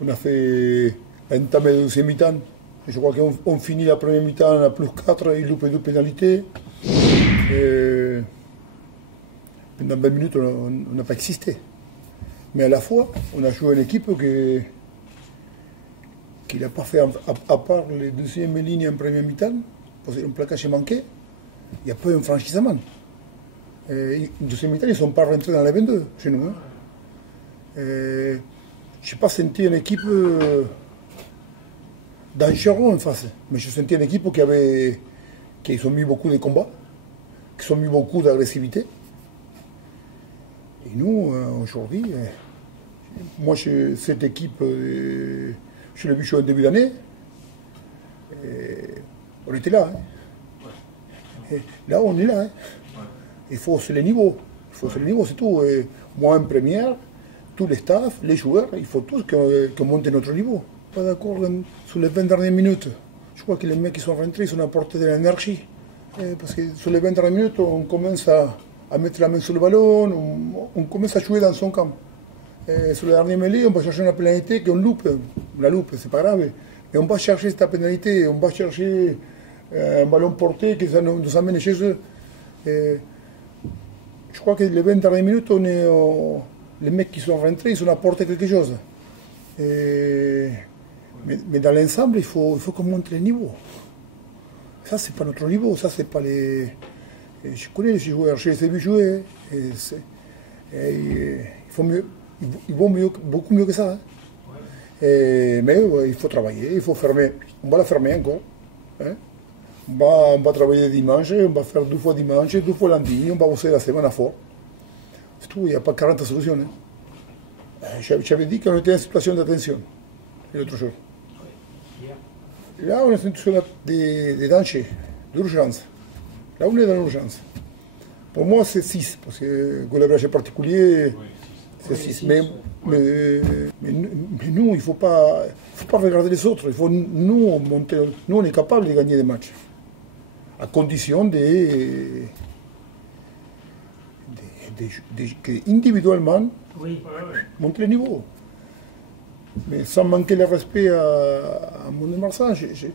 On a fait un temps de deuxième mi-temps. Je crois qu'on finit la première mi-temps à plus 4, il loupe 2 pénalités. Et pendant 20 minutes, on n'a pas existé. Mais à la fois, on a joué une équipe qui n'a pas fait, à part les deuxièmes lignes en première mi-temps, parce que le placage manqué, il n'y a pas eu un franchissement. Et en deuxième mi-temps, ils ne sont pas rentrés dans les 22 chez nous. Hein. Je n'ai pas senti une équipe dangereuse en face, mais je sentais une équipe qui ont mis beaucoup de combats, qui ont mis beaucoup d'agressivité. Et nous, aujourd'hui, moi, cette équipe, je l'ai vu jouer au début d'année, on était là. Hein. Et là, on est là. Hein. Il faut hausser les niveaux. Il faut hausser les niveaux, c'est tout. Et moi, en première, tous les staffs, les joueurs, il faut tous qu'on monte notre niveau. Pas d'accord sur les 20 dernières minutes. Je crois que les mecs qui sont rentrés, ils ont apporté de l'énergie. Parce que sur les 20 dernières minutes, on commence à mettre la main sur le ballon, on commence à jouer dans son camp. Et sur le dernier mêlée, on va chercher une pénalité qu'on loupe. La loupe, c'est pas grave. Et on va chercher cette pénalité, on va chercher un ballon porté qui nous amène chez eux. Et je crois que les 20 dernières minutes, les mecs qui sont rentrés, ils ont apporté quelque chose. Mais dans l'ensemble, il faut qu'on monte les niveaux. Ça, c'est pas notre niveau, ça, c'est pas les. Je connais les joueurs, je les ai vus jouer. Il faut mieux. Ils vont beaucoup mieux que ça. Hein. Mais il faut travailler, il faut fermer. On va la fermer encore. Hein. On va travailler dimanche, on va faire 2 fois dimanche, 2 fois lundi, on va bosser la semaine fort. C'est tout, il n'y a pas 40 solutions. Hein. J'avais dit qu'on était en situation d'attention. Et l'autre jour. Là, on est en situation de danger, d'urgence. Là, on est dans l'urgence. Pour moi, c'est 6, parce que le goulabrage particulier, c'est 6. Mais nous, il ne faut pas regarder les autres. Il faut nous monter. Nous, on est capable de gagner des matchs. À condition individuellement, monter le niveau. Mais sans manquer le respect à mon Marsan, je n'ai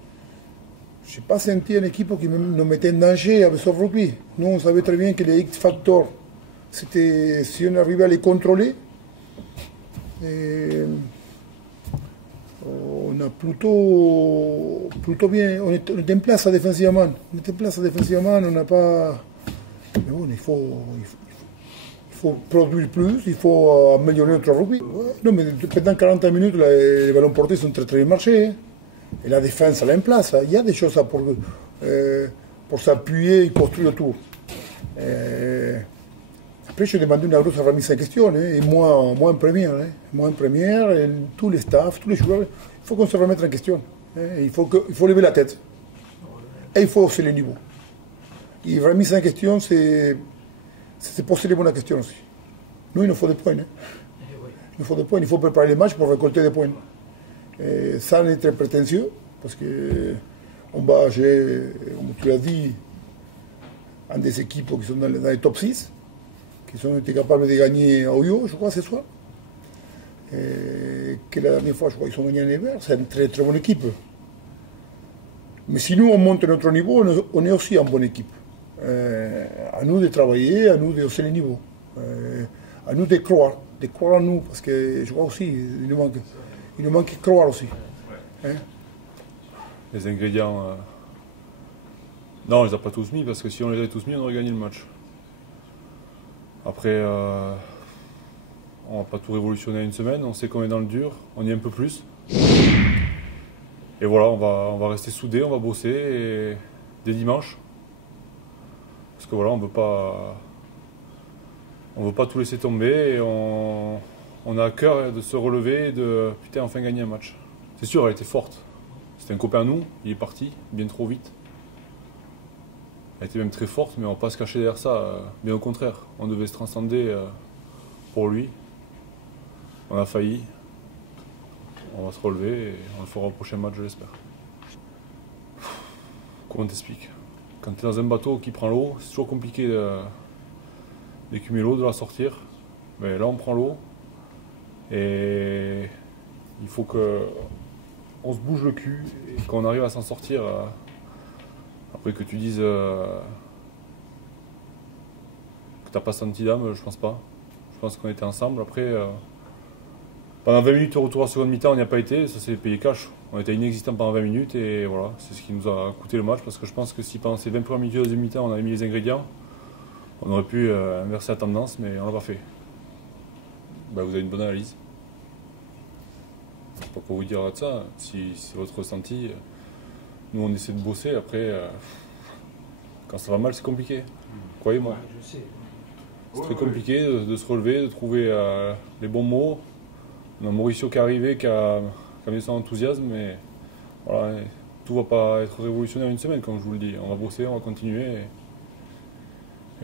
pas senti une équipe qui nous mettait en danger avec son rugby. Nous, on savait très bien que les X-factors, c'était si on arrivait à les contrôler. On a plutôt bien. On était en place défensivement. On n'a pas. Mais bon, il faut produire plus, il faut améliorer notre rugby. Non, mais pendant 40 minutes, les ballons portés sont très bien marchés. Hein. Et la défense, elle est en place. Il y a des choses pour s'appuyer et construire autour. Après, je demande une grosse remise en question. Hein. Et moi en première. Hein. Moi en première, et tous les staffs, tous les joueurs, il faut qu'on se remette en question. Hein. Il faut lever la tête. Et il faut hausser les niveaux. Et remise en question, c'est poser les bonnes questions aussi. Nous, il nous faut des points. Hein. Il nous faut des points, il faut préparer les matchs pour récolter des points. Et sans être prétentieux, parce qu'on va jouer, comme tu l'as dit, en des équipes qui sont dans les top 6, qui ont été capables de gagner à Oyo, je crois, ce soir. Et que la dernière fois, je crois qu'ils ont gagné à Nevers. C'est une très très bonne équipe. Mais si nous, on monte notre niveau, on est aussi en bonne équipe. À nous de travailler, à nous de hausser les niveaux, à nous de croire en nous, parce que je crois aussi, il nous manque de croire aussi. Hein? Les ingrédients, non, on les a pas tous mis, parce que si on les avait tous mis, on aurait gagné le match. Après, on va pas tout révolutionner en une semaine, on sait qu'on est dans le dur, on y est un peu plus. Et voilà, on va rester soudés, on va bosser, et dès dimanche. Parce que voilà, on veut pas tout laisser tomber et on a à cœur de se relever et de putain enfin gagner un match. C'est sûr, elle était forte. C'était un copain à nous, il est parti bien trop vite. Elle était même très forte, mais on ne va pas se cacher derrière ça. Bien au contraire, on devait se transcender pour lui. On a failli. On va se relever et on le fera au prochain match, je l'espère. Comment t'expliques ? Quand tu es dans un bateau qui prend l'eau, c'est toujours compliqué d'écumer l'eau, de la sortir. Mais là, on prend l'eau et Il faut qu'on se bouge le cul et qu'on arrive à s'en sortir. Après que tu dises que t'as pas senti d'âme, je pense pas. Je pense qu'on était ensemble. Après, pendant 20 minutes au retour à seconde mi-temps, on n'y a pas été. Ça s'est payé cash. On était inexistant pendant 20 minutes et voilà, c'est ce qui nous a coûté le match. Parce que je pense que si pendant ces 20 premières minutes de deuxième mi-temps, on avait mis les ingrédients, on aurait pu inverser la tendance, mais on l'a pas fait. Bah, vous avez une bonne analyse. Je sais pas quoi vous dire de ça. Si c'est votre ressenti, nous on essaie de bosser. Après, quand ça va mal, c'est compliqué. Croyez-moi. Je sais. C'est très compliqué de se relever, de trouver les bons mots. On a Mauricio qui est arrivé, qui a mis son enthousiasme, mais voilà, tout va pas être révolutionnaire une semaine, comme je vous le dis. On va bosser, on va continuer. Et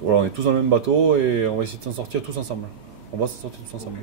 voilà, on est tous dans le même bateau et on va essayer de s'en sortir tous ensemble. On va s'en sortir tous ensemble.